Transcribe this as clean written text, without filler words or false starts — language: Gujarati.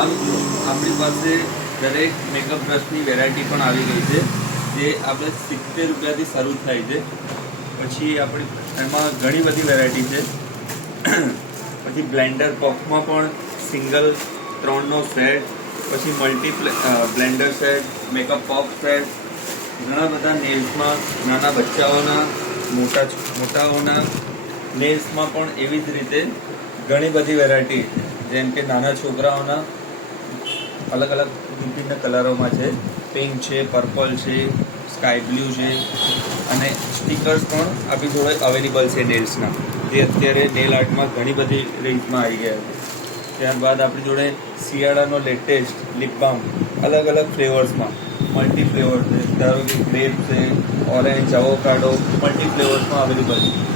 હાલ આપણી પાસે દરેક મેકઅપ બ્રશની વેરાયટી પણ આવી ગઈ છે, જે આપણે 70 રૂપિયાથી શરૂ થાય છે. પછી આપણી એમાં ઘણી બધી વેરાયટી છે. પછી બ્લેન્ડર પફમાં પણ સિંગલ 3નો સેટ, પછી multi Blender set, makeup puff set, ઘણા બધા નેલ્સમાં નાના બચ્ચાઓના, મોટાઓના નેલ્સમાં પણ એવી જ રીતે ઘણી બધી વેરાયટી, જેમ કે નાના છોકરાઓના અલગ અલગ વિભિન્ન કલરોમાં છે. પિંક છે, પર્પલ છે, સ્કાય બ્લુ છે, અને સ્ટીકર્સ પણ આપણી જોડે અવેલેબલ છે નેલ્સના, જે અત્યારે નેલ આર્ટમાં ઘણી બધી રેન્જમાં આવી ગયા છે. ત્યારબાદ આપણી જોડે શિયાળાનો લેટેસ્ટ લિપ બામ અલગ અલગ ફ્લેવર્સમાં, મલ્ટી ફ્લેવર છે. ધારો કે ગ્રેપ છે, ઓરેન્જ, અવોકાડો, મલ્ટી ફ્લેવર્સમાં અવેલેબલ છે.